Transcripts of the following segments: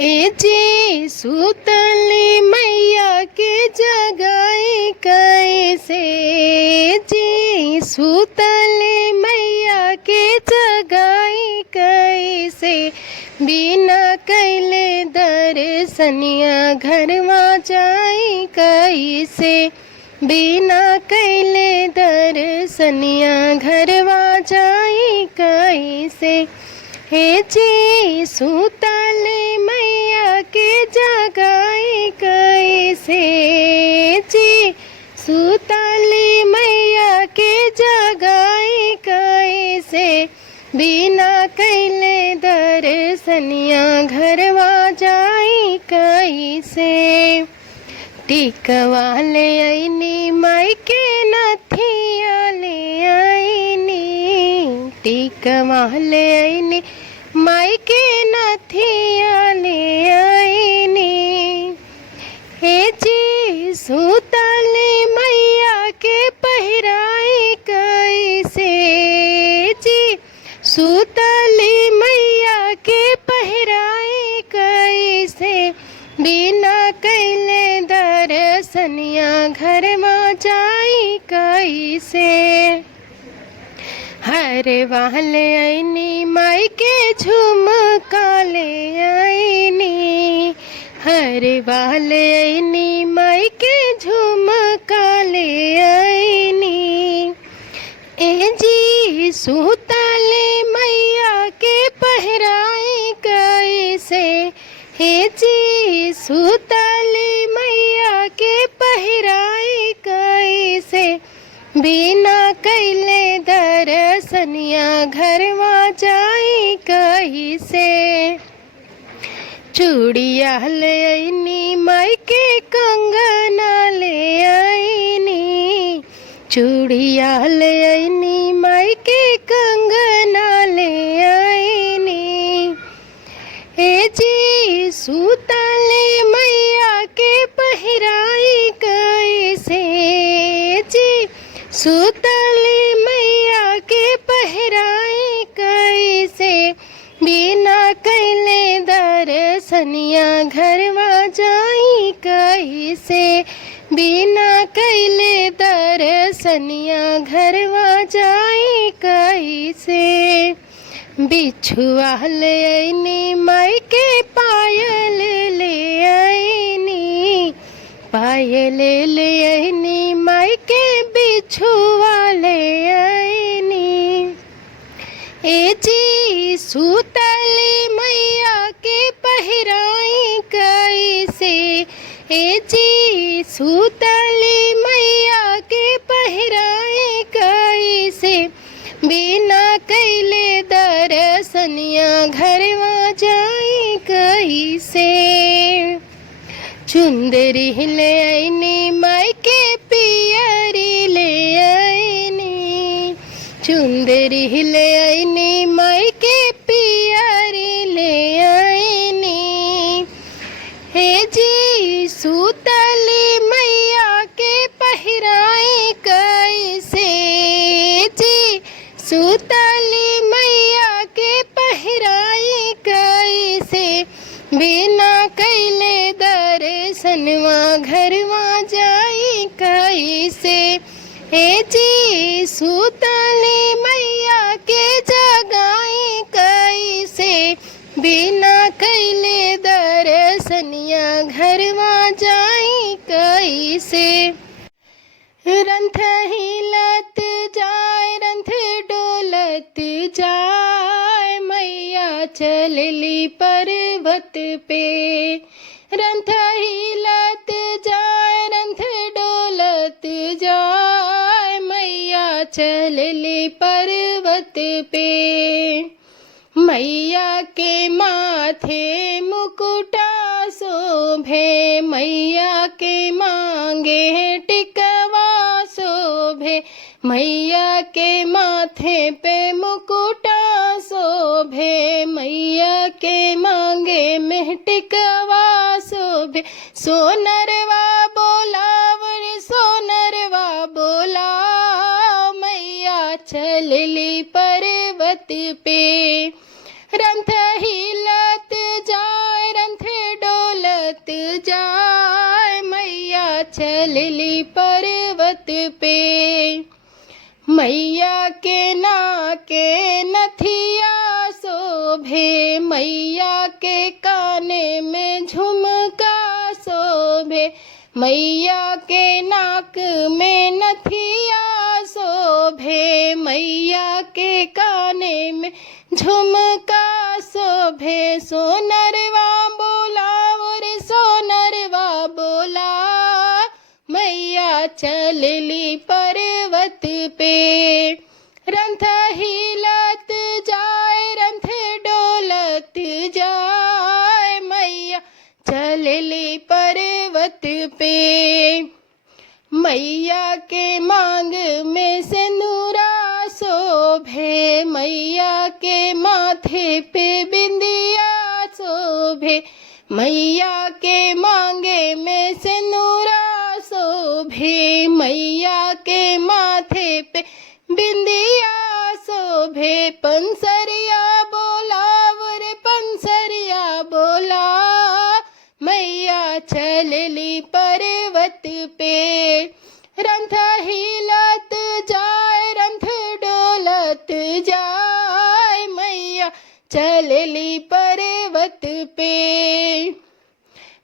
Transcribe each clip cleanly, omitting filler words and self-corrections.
ए जी सुतली मैया के जगाई कैसे। जी सुतली मैया के जगाई कैसे। बिना कैले दर्शनिया घरवा जाई कैसे। बिना कैले दर्शनिया घरवा जाई कैसे। हे जी सुतली मैया के जगाई कैसे। जी सुतली मैया के जगाई कैसे। बिना कैले दर्शनिया घरवा जाई कैसे। टिकवा ले आईनी माई के नथिया ले आईनी। टिकवा ले आईनी माई के नथिया ले आईनी। हे जी सुतली मैया के पहिराई कैसे। जी सुतली मैया के पहिराई कैसे। बिना कैले दर्शनिया घरवा जाई कैसे। हर वाले आईनी माई के झुमका ले आईनी। हर वाले आईनी माई के झुमका ले आईनी। ए जी सुतली मैया के पहिराई कैसे। हे जी सुतली मैया के पहिराई कैसे। बिना कैले दर्शनिया घरवा जाई कैसे। चूड़िया ले आईनी माई के कंगना ले आईनी। चूड़िया ले आईनी माई के कंगना ले आईनी। ए जी सुतली मैया के पहिराई कैसे। जी सुतली मैया के पहिराई कैसे। बिना कैले दर्शनिया घरवा जाई कैसे। बिना कैले दर्शनिया घरवा जाई कैसे। बिछुआ ले आईनी माई के पायल ले आईनी। पायल ले आईनी माई के बिछुआ ले आईनी। ए जी सुतली मैया के पहिराई कैसे। ए जी सुतली मैया के पहिराई कैसे। बिना कैले दर्शनिया घरवा जाई कैसे। चुंदरी ले आईनी माई के पियरी ले आईनी। चुंदरी ले आईनी माई के पियरी ले आईनी। हे जी सुतली मैया के पहिराई कैसे। जी सुतली मैया के पहिराई कैसे। बिना कैले दर्शनवा घरवा जाई कैसे। हे जी सुतली मैया के जगाई कैसे। बिना कैले दर्शनिया घरवा जाई कैसे। रंथ हिलत जाए रंथ डोलत जाए मैया चलली पर्वत पे। रंथ हिलत जाए रंथ डोलत जाए मैया चलली पर्वत पे। मैया के माथे मुकुटा शोभे। मैया के मांगे टिकवा शोभे। मैया के माथे पे मुकुटा शोभे। मैया के मांगे में टिकवा शोभे। सोनरवा बोलाव रे सोनरवा बोलाव मैया चलली पर्वत पे। रंथ हिलत जाए रंथ चलली पर्वत पे। मैया के नाके नथिया शोभे, मैया के काने में झुमका शोभे, मैया के नाक में नथिया शोभे, मैया के काने में झुमका शोभे। सोनरवा बोला रे सोनरवा बोला, मैया चलली पर्वत पे। रंथ हिलत जाए रंथ डोलत जाए, मैया चलली पर्वत पे। मैया के मांग में सिंदूरा शोभे, मैया के माथे पे बिंदिया शोभे, मैया के मांगे में सिंदूरा शोभे, मैया के माथे पे बिंदिया शोभे। पंसरिया बोला रे पंसरिया बोला, मैया चलली पर्वत पे। रंथ हिलत जाए रंथ डोलत जाए, मैया चलली पर्वत पे।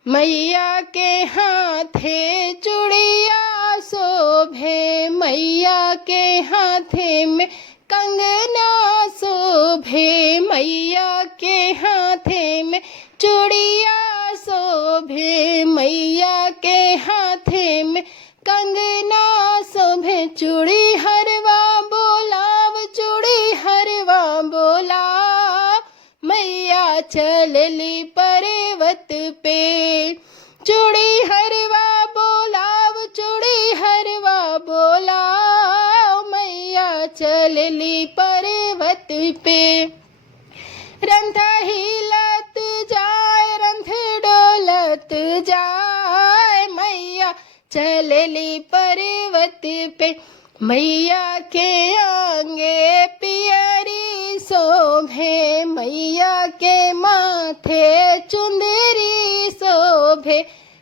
मैया के हाथे चूड़िया शोभे, मैया के हाथे में कंगना शोभे, मैया के हाथे में चूड़िया शोभे, मैया के हाथे में कंगना शोभे। चूड़ी हरवा बोलाव चूड़ी हरवा बोला, मैया चलली पर्वत पे। चूड़ी हरवा बोलाव चूड़ी हरवा बोला, मैया चलली पर्वत पे। रंथ हिलत जाए रंथ डोलत जाए, मैया चलली पर्वत पे। मैया के आंगे पियरी शोभे, मैया के माथे चुंदरी शोभे,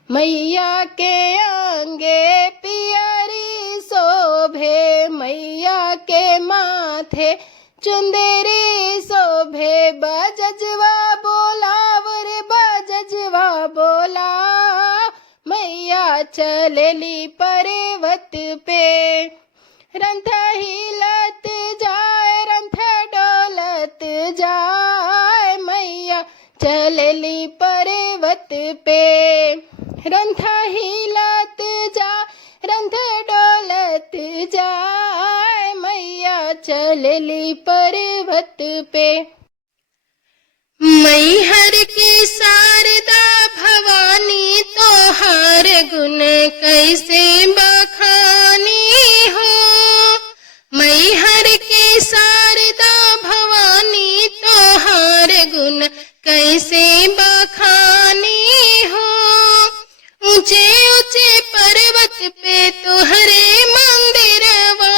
मैया के आंगे पियरी शोभे, मैया के माथे चुंदरी शोभे। बजजवा बोला रे बजजवा बोला, मैया चलली पर्वत पे। रंथ हिलत जाए रंथ डोलत जाए, मैया चलली पर्वत पे। रंथ हिलत जाए रंथ डोलत जाए, मैया चलली पर्वत पे। मैहर की शारदा भवानी तोहार गुण कैसे बखानी हो, मैहर की शारदा भवानी तोहार गुण कैसे बखानी हो। ऊंचे ऊंचे पर्वत पे तोहरे मंदिरवा,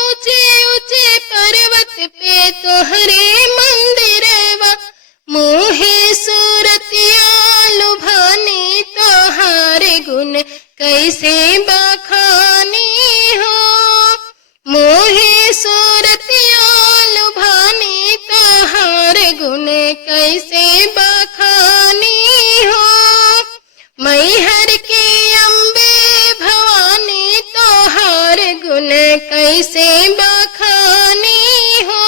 ऊंचे ऊंचे पर्वत पे तोहरे मंदिरवा, मोहे सूरतिया लुभानी तोहार गुण कैसे बखानी हो, मोहे सूरतिया लुभानी तोहार गुण कैसे बखानी हो। मैहर की अम्बे भवानी तोहार गुण कैसे बखानी हो।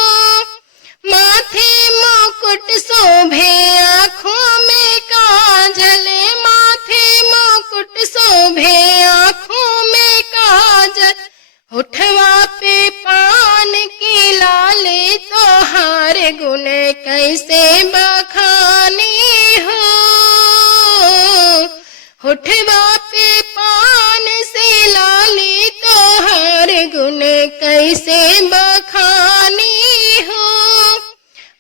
माथे मुकुट शोभे आँखों में काजल, माथे मुकुट शोभे आँखों में काजल, होठवा पे पान की लाली तोहार गुण कैसे बखानी हो, होठवा पे पान से लाली तोहार गुण कैसे बखानी हो।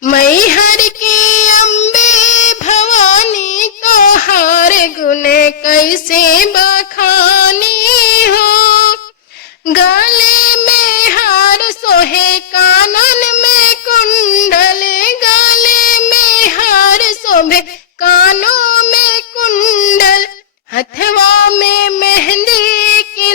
मैहर की अम्बे भवानी तोहार गुण कैसे बखानी हो। गले में हार सोहे कानन में कुंडल, गले में हार शोभे कानों में कुंडल, हथवा में मेहंदी की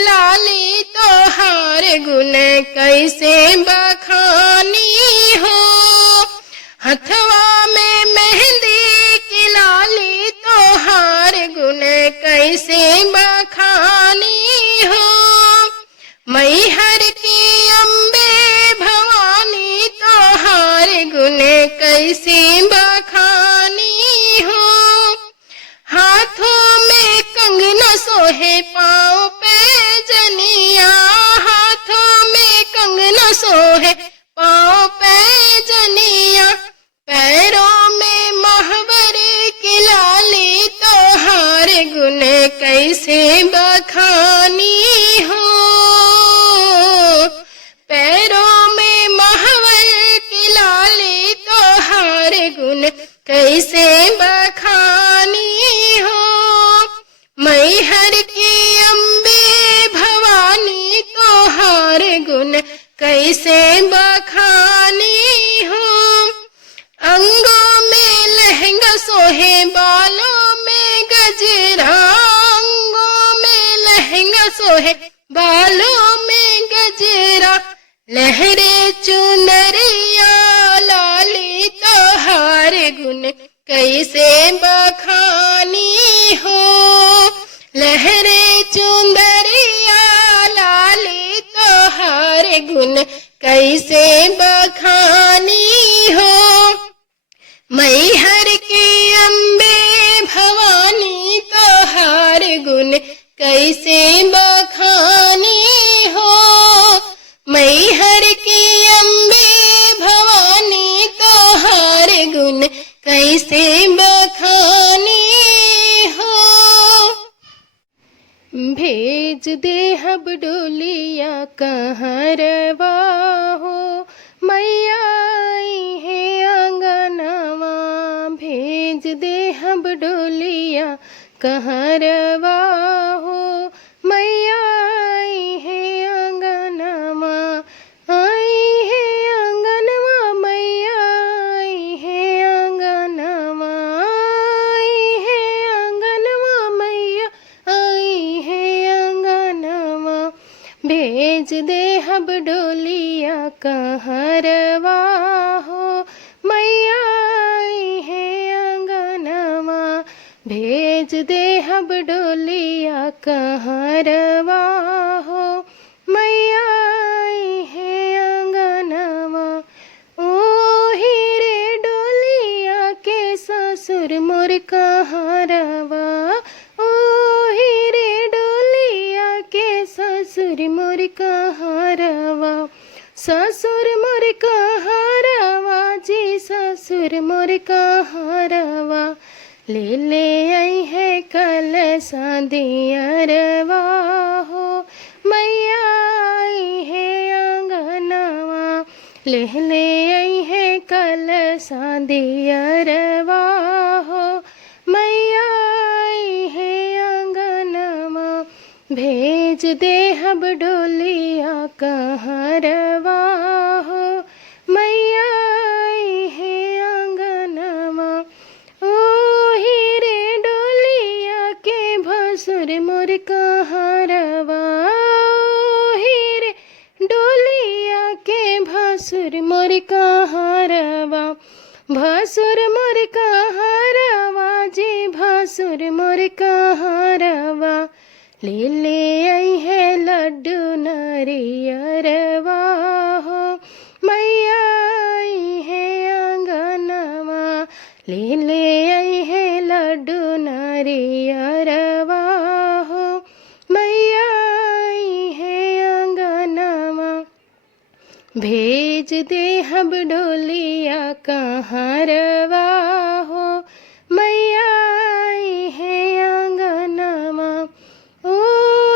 कैसे बखानी हो। पैरों में महावर की लाली तोहार गुण कैसे बखानी हो। मैहर की अम्बे भवानी तोहार गुण कैसे बखानी हो। अंगों में लहंगा सोहे बालों में गजरा, अंगों में लहंगा सोहे बालों में गजरा, लहरे चुनरिया लाली तोहार गुण कैसे बखानी हो। लहरे चुनरिया लाली तोहार गुण कैसे बखानी हो। मैहर की अम्बे भवानी तोहार गुण कैसे बखानी हो। मैहर की अम्बे भवानी तोहार गुण कैसे बखानी हो। भेज दे हब डोलिया कहरवा हो, मैया आई है आंगनवा। भेज दे हब डोलिया कहरवा हो, मैया आई है आंगनवा। आई है आंगनवा, मैया आई है आंगनवा। आई है आंगनवा, मैया आई है आंगनवा। भेज दे हब डोलिया कहरवा हो, मैया आई है आंगनवा। भेज दे हब डोलिया कहरवा हो, मैया आई है आंगनवा। ओ हीरे डोलिया के ससुर मोर कहरवा। ओ हीरे डोलिया के ससुर मोर कहरवा। ससुर मोर कहरवा जी, ससुर मोर कहरवा। ले ले आई है कल सांदियरवा हो, मैया आई है आंगनवा। ले ले आई है कल सांदियरवा हो, मैया आई है आंगनवा। भेज दे हब डोलिया कहरवा हो, मैया आई है आंगनवा। ओ हीरे डोलिया के भसुर मोर कहरवा। ओ हीरे डोलिया के भसुर मोर कहरवा। भसुर मोर कहरवा जी, भसुर मोर कहरवा। ले ले आई है लड्डू नरियरवा हो, मैया आई है आंगनवा। ले ले आई है लड्डू नरियरवा हो, मैया आई है आंगनवा। भेज दे हब डोलिया कहरवा हो, मैया आई है आंगनवा। ओ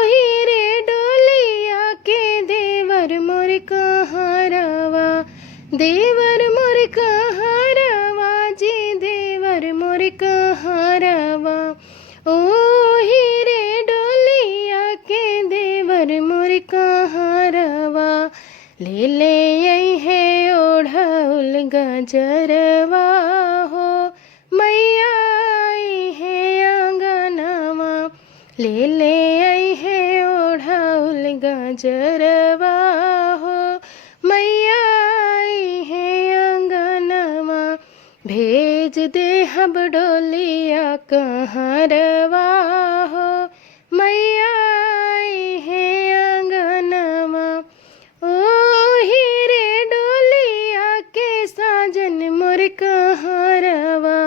हीरे डोलिया के देवर मोर कहरवा। देवर मोर कहरवा जी, देवर मोर कहरवा। ओ हीरे डोलिया के देवर मोर कहरवा। ले ले आई है ओढ़ौल गजरवा हो, मैया आई है आंगनवा। ले ले आई है ओढ़ौल गजरवा हो, मैया आई है आंगनवा। भेज दे हब डोलिया कहरवा हो, मैया आई है आंगनवा। ओ हीरे डोलिया के साजन मोर कहरवा।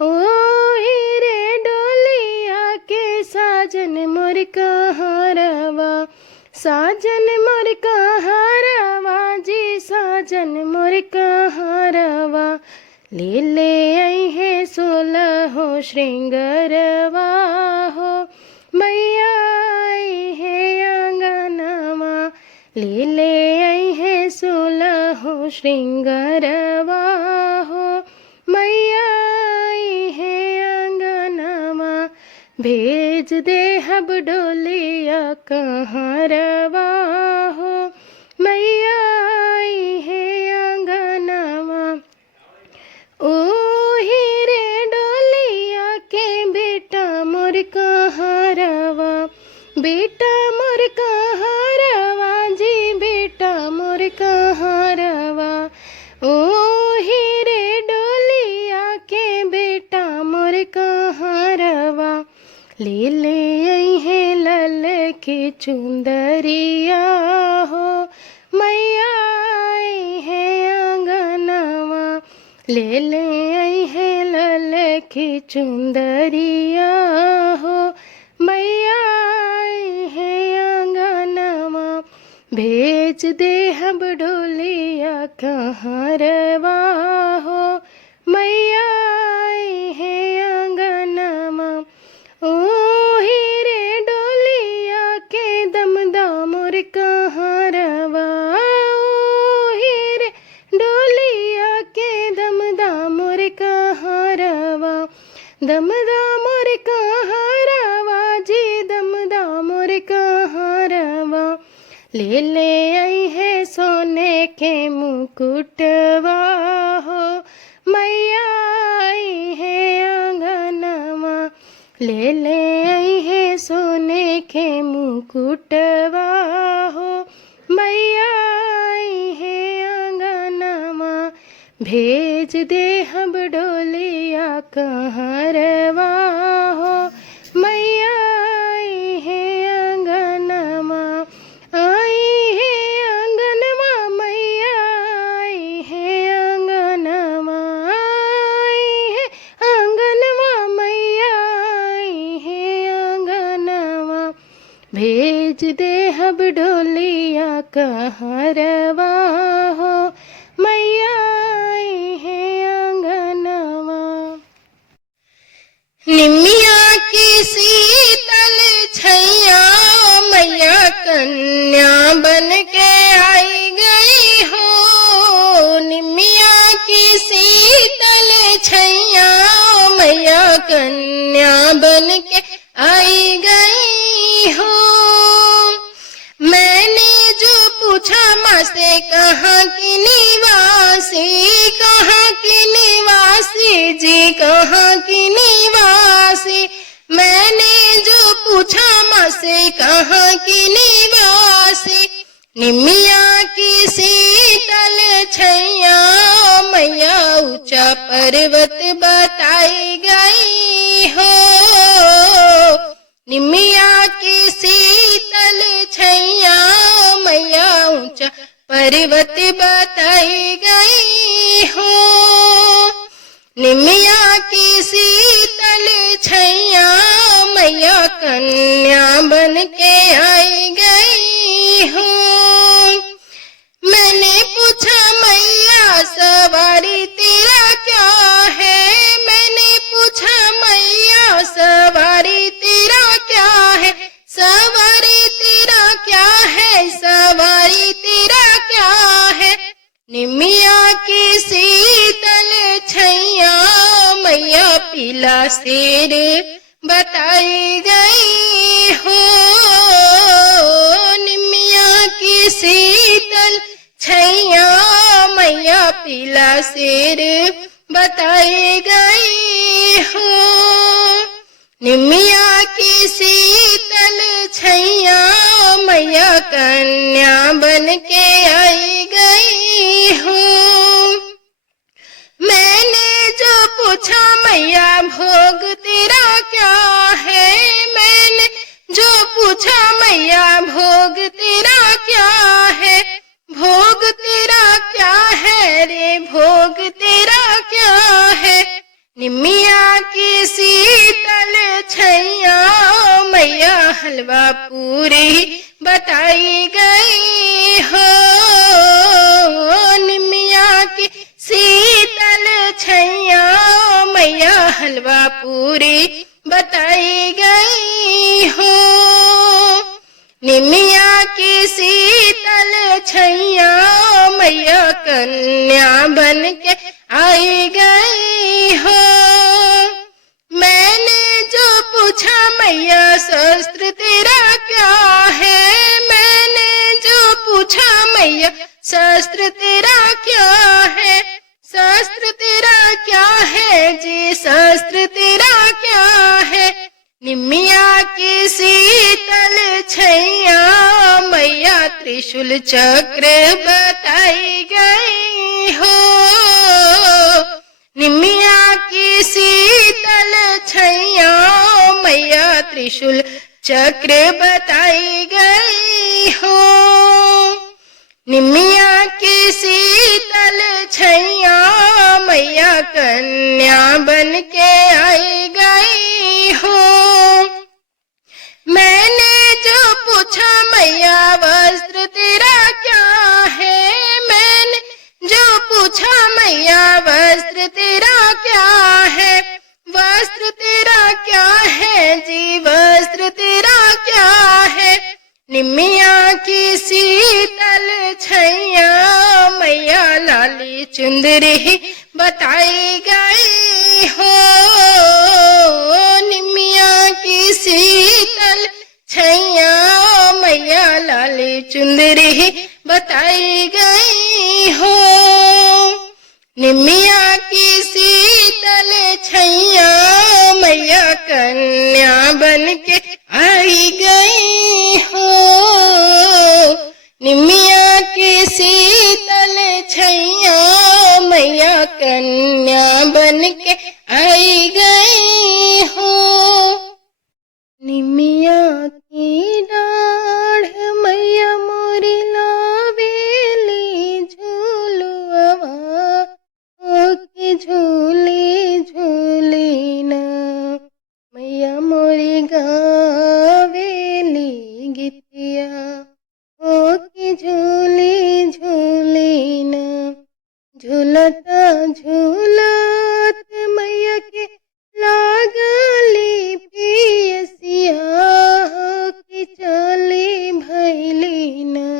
ओ हीरे डोलिया के साजन मोर कहरवा। साजन मोर कहरवा जी, साजन मोर कहरवा। ले ले आई है 16 श्रृंगारवा हो, मैया श्रृंगारवा हो मैया आई है आंगनमा भेज दे हब डोलिया कहाँ रवा हो मैया आई है आंगनमा ओ हीरे डोलिया के बेटा मोर कहाँ रवा बेटा मोर कहाँ रवा जी बेटा मोर कहाँ रवा ओ हीरे डोलिया के बेटा मोर कहाँ रवा ले आई है लल की चुंदरिया हो मैया आई है आंगनवा ले आई है लल की चुंदरिया हो मैया आई है आंगनवा भेज दे हम डोलिया कहाँ रवा हो मैया आई है आंगनवा ओ हीरे डोलिया के दमदा मोर कहाँ रवा ओ हीरे डोलिया के दमदा मोर कहाँ रवा दमदा मोर कहाँ रवा जी दमदा मोर कहाँ रवा ले आई है सोने के मुकुटवा हो मैया आई है आंगनवा ले आई है सोने के मुकुटवा हो मैया आई है आंगनवा भेज दे हम डोलिया कहाँ रवा हो मैया आई है आंगनवा आई है आंगनवा मैया आई है आंगनवा आई है आंगनवा मैया आई है आंगनवा भेज दे हम डोलिया कहाँ रवा हो मैया आई है आंगनवा निमिया की शीतल छैया मैया कन्या बन के आई गई हो निमिया की शीतल छैया मैया कन्या बन के आई गई हो मैंने जो पूछा माँ से कहाँ की निवासी जी कहाँ की निवासी मैंने जो पूछा माँ से कहाँ की निवासी निमिया की शीतल छैया मैया ऊंचा पर्वत बताई गई हो निमिया की शीतल छैया मैया ऊंचा पर्वत बताई गई हो निमिया की शीतल छैया मैया कन्या बन के आई गई हो मैंने पूछा मैया सवारी तेरा क्या है मैंने पूछा मैया सवारी तेरा क्या है सवारी तेरा क्या है सवारी तेरा क्या है निमिया की शीतल छैया मैया पीला शेर बताई गई हो निमिया की शीतल छैया मैया पीला शेर बताई गई हो निमिया की शीतल छैया मैया कन्या बन के आई गई हो मैंने जो पूछा मैया भोग तेरा क्या है मैंने जो पूछा मैया भोग तेरा क्या है भोग तेरा क्या है रे भोग तेरा क्या है निमिया की शीतल छैया मैया हलवा पूरी बताई गई हो निमिया की शीतल छैया मैया हलवा पूरी बताई गई हो निमिया की शीतल छैया मैया कन्या बन के आई गई हो। मैंने जो पूछा मैया शस्त्र तेरा क्या है, मैंने जो पूछा मैया शस्त्र तेरा क्या है, शस्त्र तेरा क्या है जी, शस्त्र तेरा क्या है। निमिया की शीतल छैया मैया त्रिशूल चक्र बताई गई हो। निमिया की शीतल छैया मैया त्रिशूल चक्र बताई गई हो। निमिया की शीतल छैया मैया कन्या बन के आई गई हो। मैंने जो पूछा मैया वस्त्र तेरा क्या है, मैंने जो पूछा मैया वस्त्र तेरा क्या है, वस्त्र तेरा क्या है जी, वस्त्र तेरा क्या है। निमिया की शीतल छैया मैया लाली चुंदरी बताई गई हो। निमिया की शीतल छैया मैया लाली चुंदरी बताई गई हो। निमिया की शीतल छैया मैया कन्या बन के आई गई हो। निमिया की शीतल छैया मैया कन्या बन के आई गई हो। निमिया की डाढ़ मैया मोरी लावेली झूलुआ ओके झूली झूली ना, मैया मोरी गावेली गीतिया ओके झूली झूली ना। झूलता झूलत मैया के लागली पियसिया होके चली भैली ना,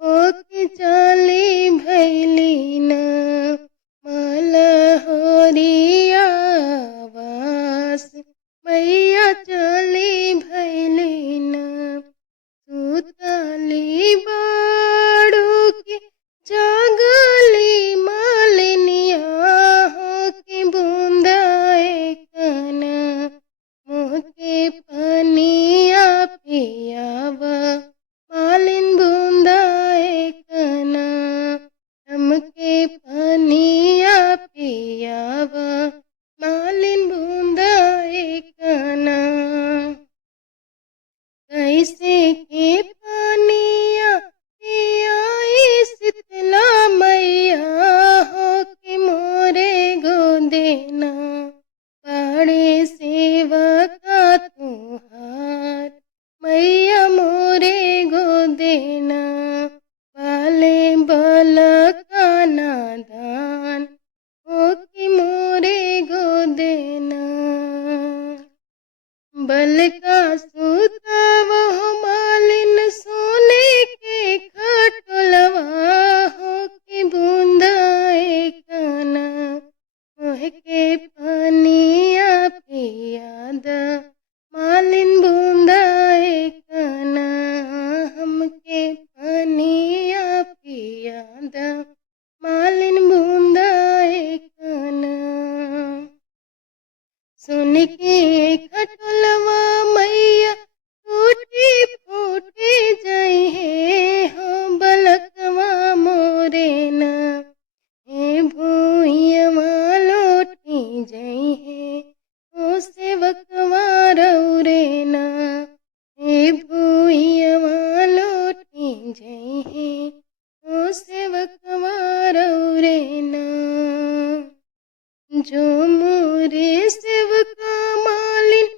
होके चली भैली ना। मलहोरिया वास मैया चली भैली ना। सुतली बाड़ू के जागली मालिनिया होके बूंदाए कना, मुँह के पनिया पियावा मालिन बूंदाए कना, हमके पनिया पियावा मालिन बूंदाए कना। कैसे के पानिया पियाई शीतला मैया होके मोरे गोदेना, बड़े सेवका तुहार मैया मोरे गोदेना। बाले बल का नादान होके मोरे गोदेना, बल का सूता वह मालिन सोने के खटोलवा होके बूंदाए कना, मोह के पनिया पियाद मालिन बूंदाए कना, हमके पनिया पियाद मालिन बूंदाए कना। सुन के खटोलवा मैया टूटी फूटी जाई है हो बलकवा मोरे ना, हे भूइया लौटी जाई है हो सेवकवा रौरे ना, हे भूइया लौटी जाई है हो सेवकवा रौरे ना। जो मोरे सेवका मालिन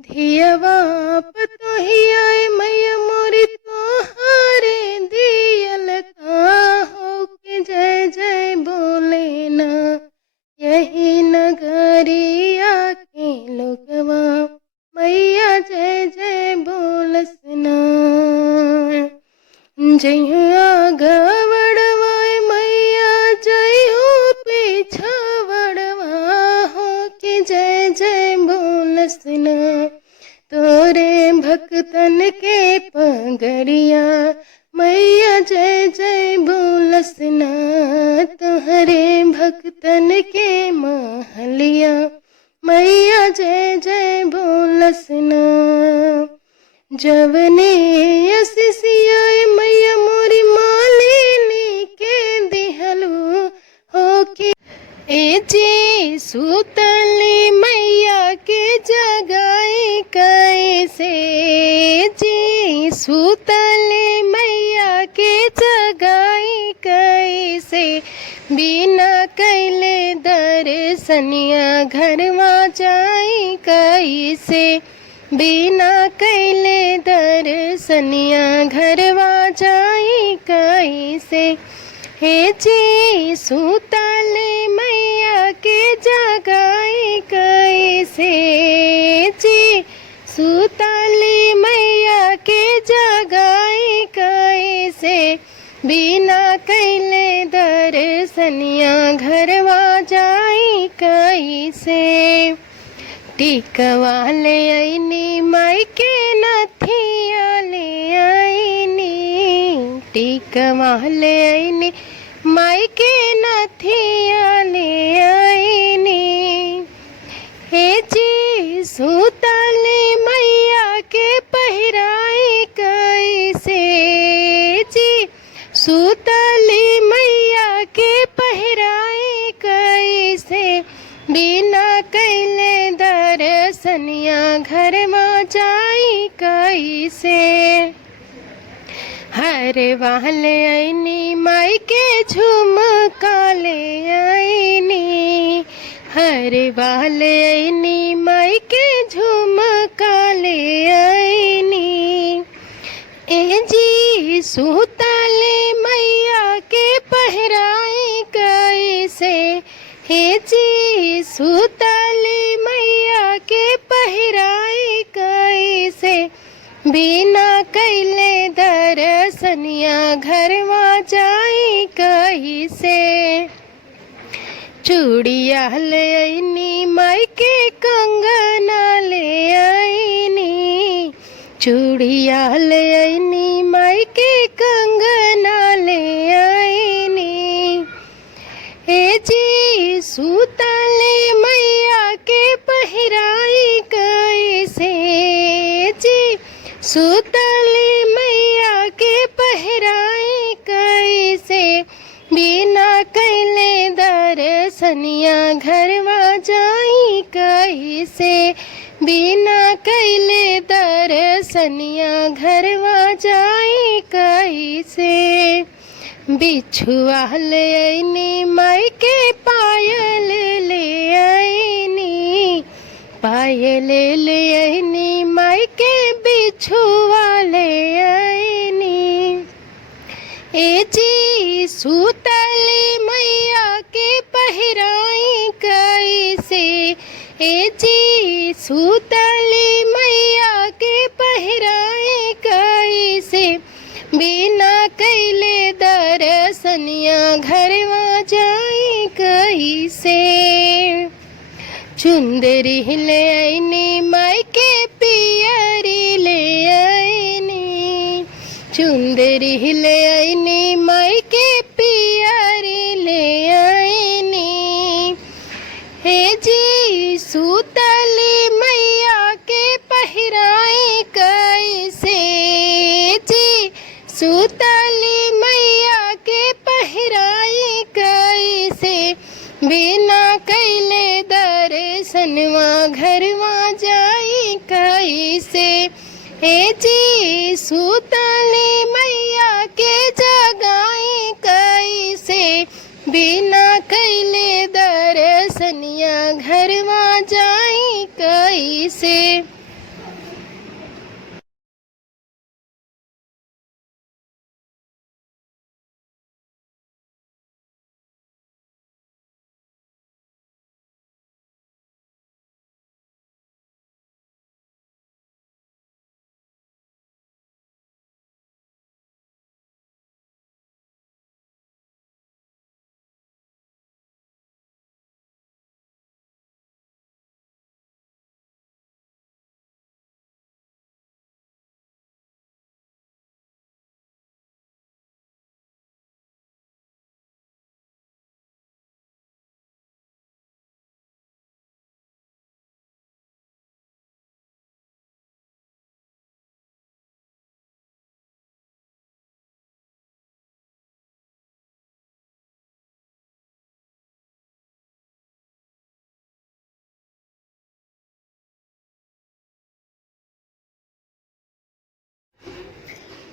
धियवा पतोहिया मैया मोरी तोहारे दियल का हो के जय जय बोले ना। यही नगरिया के लोगवा मैया जय जय बोलसना। जइया गवड़वा मैया जइयो पिछवड़वा हो के जय जय बोलसना। तोरे भक्तन के पगड़िया मैया जय जय बोलसना। तोहरे भक्तन के महलिया मैया जय जय बोलसना। जवने असिसिया मैया मोरी मालिनी के दिहलू हो के। ए जी सुतली मैया के जगाई कैसे। जी सुतली मैया के जगाई कैसे। बिना कैले दर्शनिया घरवा जाई कैसे। बिना कैले दर्शनिया घरवा जाई कैसे। हे जी सुतली मैया के जगाई कैसे। जी सुतली मैया के जगाई कैसे। बिना कैले दर्शनिया घरवा जाई कैसे। टिकवा ले आईनी माई के नथिया ले आईनी। टिकवा ले आईनी माई के नथिया ले आईनी। हे जी सुतली मैया के पहिराई कैसे। जी सुतली मैया के पहिराई कैसे। बिना कैले दर्शनिया घरवा जाई कैसे। हरे वाले आईनी माई के झुमका ले आईनी। हरे वाले आईनी माई के झुमका ले आईनी। ए जी सुतली मैया के पहिराई कैसे। हे जी सुतली मैया के पहिराई कैसे। बिना कैले दर्शनिया घरवा जाई कैसे। चूड़िया ले आईनी माई के कंगना ले आईनी। चूड़िया ले आईनी माई के कंगना ले आईनी। हे जी सुतली मैया के पहिराई कैसे। जी सुतली मैया के पहिराई कैसे। बिना कैले दर्शनिया घरवा जाई कैसे। बिना कैले दर्शनिया घरवा जाई कैसे। बिछुआ ले आईनी माई के पायल ले आईनी। पायल ले आईनी माई के बिछुआ ले आईनी। ए जी सुतली मैया के पहिराई कैसे। ए जी सुतली मैया के पहिराई कैसे। बिना कैले दर्शनिया घरवा जाई कैसे। चुंदरी ले आईनी माई के पियरी ले आईनी। चुंदरी ले आईनी माई के पियरी ले आईनी। हे जी सुतली मैया के पहिराई कैसे। जी सुतली मैया के पहिराई कैसे। बिना कैले दर्शनवा घरवा जाई कैसे। हे जी सुतली मैया के जगाई कैसे। बिना कैले दर्शनिया घरवा जाई कैसे।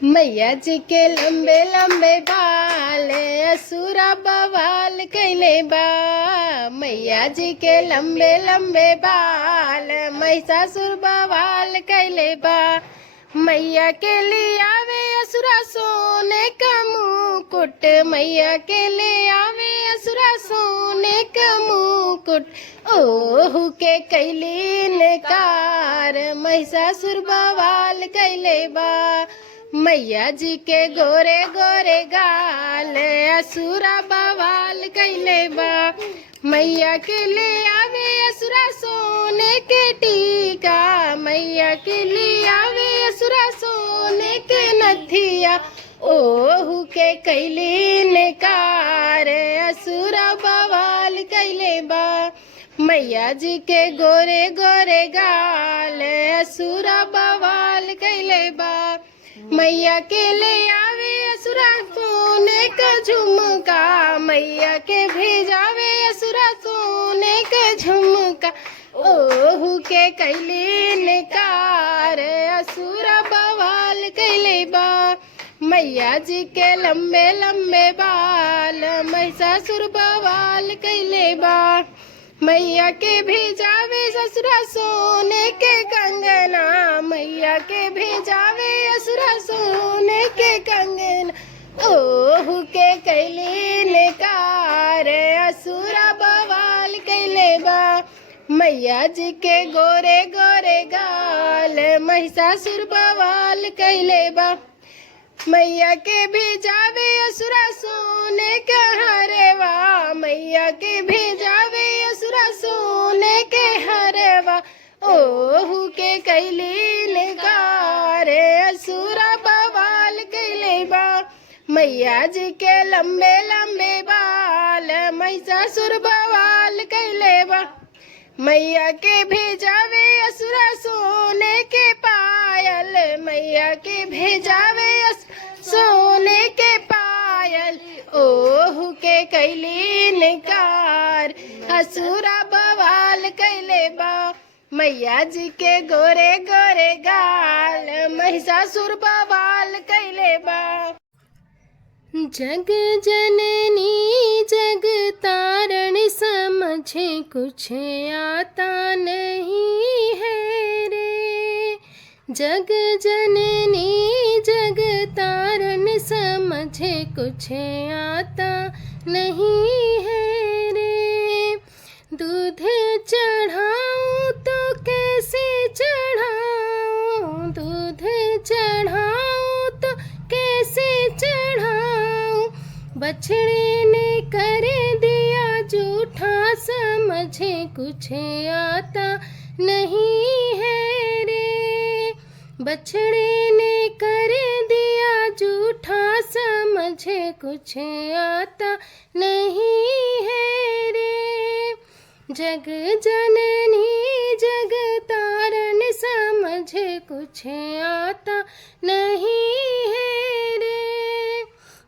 मैया जी के लंबे लंबे बाल असुरा बवाल कैले बा। मैया जी के लंबे लंबे बाल महिषासुर बवाल कैले बा। मैया के लिए आवे असुरा सोने का मुकुट। मैया के लिए आवे असुरा सोने का मुकुट। ओहू के कैली नकार महिषासुर बवाल कैले बा। मैया जी के गोरे गोरे गाल असुरा बवाल कैले बा। मैया के लिए आवे असुरा सोने के टीका। मैया के लिए आवे असुरा सोने के नथिया। ओहू के कैली नकार असुरा बवाल कैले बा। मैया जी के गोरे गोरे गाल असुरा बवाल कैले बा। मैया के ले आवे असुरा सोने का झुमका। मैया के भेजावे असुरा सोने का झुमका। ओहू के कैली नकार असुरा बवाल कैले बा। मैया जी के लंबे लंबे बाल महिषासुर बवाल कैले बा। मैया के भेजावे ससुरा सोने के कंगना। मैया के भेजावे असुरा सोने के कंगना। ओहू के कैली नकार असुरा बवाल कैले बा। मैया जी के गोरे गोरे गाल महिषासुर बवाल कैले बा। मैया के भेजावे असुरा सोने का हरवा। मैया के भेजावे असुरा सोने के हरवा। ओहू के कैली नकार असुरा बवाल कैले बा। मैया जी के लंबे लंबे बाल महिषासुर बवाल कैले बा। मैया के भेजावे असुरा सोने के पायल। मैया के भेजावे सोने के पायल। ओहू के कैली नकार असुरा बवाल कैले बा। मैया जी के गोरे गोरे गाल महिषासुर बवाल कैले बा। जग जननी जग तारण समझे कुछ आता नहीं है रे। जग जननी जग तारण समझे कुछ आता नहीं है रे। दूध चढ़ाऊं तो कैसे चढ़ाऊं। दूध चढ़ाऊं तो कैसे चढ़ाऊं। बछड़े ने कर दिया जूठा समझे कुछ आता नहीं है रे। बछड़े ने कर दिया जूठा समझे कुछ आता नहीं है रे। जग जननी जग तारण समझे कुछ आता नहीं है रे।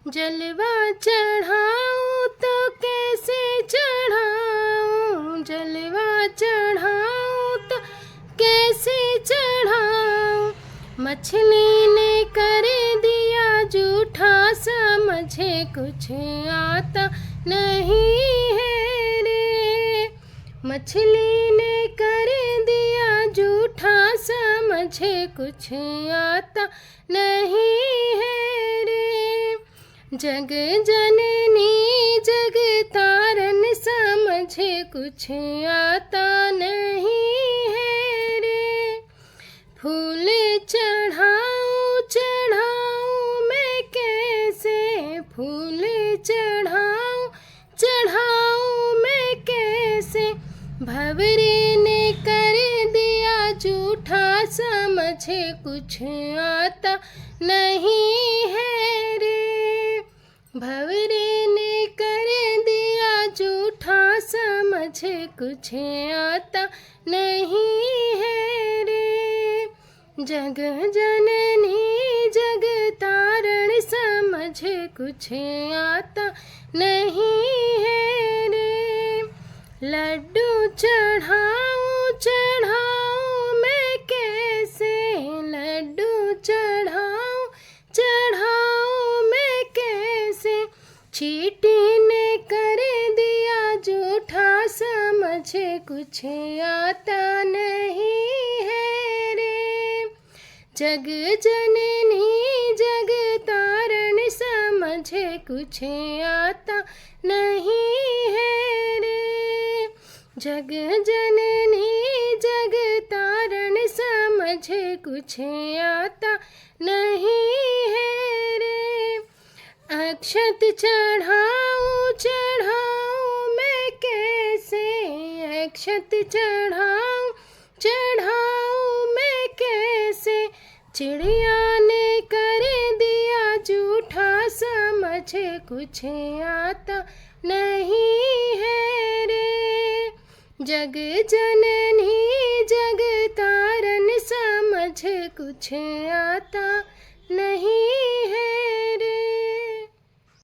जलवा चढ़ाऊं तो कैसे चढ़ाऊं। जलवा चढ़ाऊं तो कैसे चढ़ाऊं। मछली ने कर दिया जूठा समझे कुछ आता नहीं है रे। मछली ने कर दिया जूठा समझे कुछ आता नहीं है रे। जग जननी जग तारण समझे कुछ आता नहीं है रे। फूल चढ़ाऊं चढ़ाऊं मैं कैसे। फूल चढ़ाऊं चढ़ाऊं मैं कैसे। भंवरे ने कर दिया जूठा समझे कुछ आता नहीं है रे। भंवरे ने कर दिया जूठा समझे कुछ आता नहीं है रे। जग जननी जग तारण समझे कुछ आता नहीं है रे। लड्डू चढ़ाऊं चढ़ाऊं मैं कैसे। लड्डू चढ़ाऊं कुछ आता नहीं है रे। जग जननी जग तारण समझे कुछ आता नहीं है रे। जग जननी जग तारण समझे कुछ आता नहीं है रे। अक्षत चढ़ाऊं चढ़ाऊं मैं कैसे, अक्षत चढ़ाऊं चढ़ाऊं मैं कैसे। चिड़िया ने कर दिया झूठा समझे कुछ आता नहीं है रे। जग जननी जग तारण समझे कुछ आता नहीं।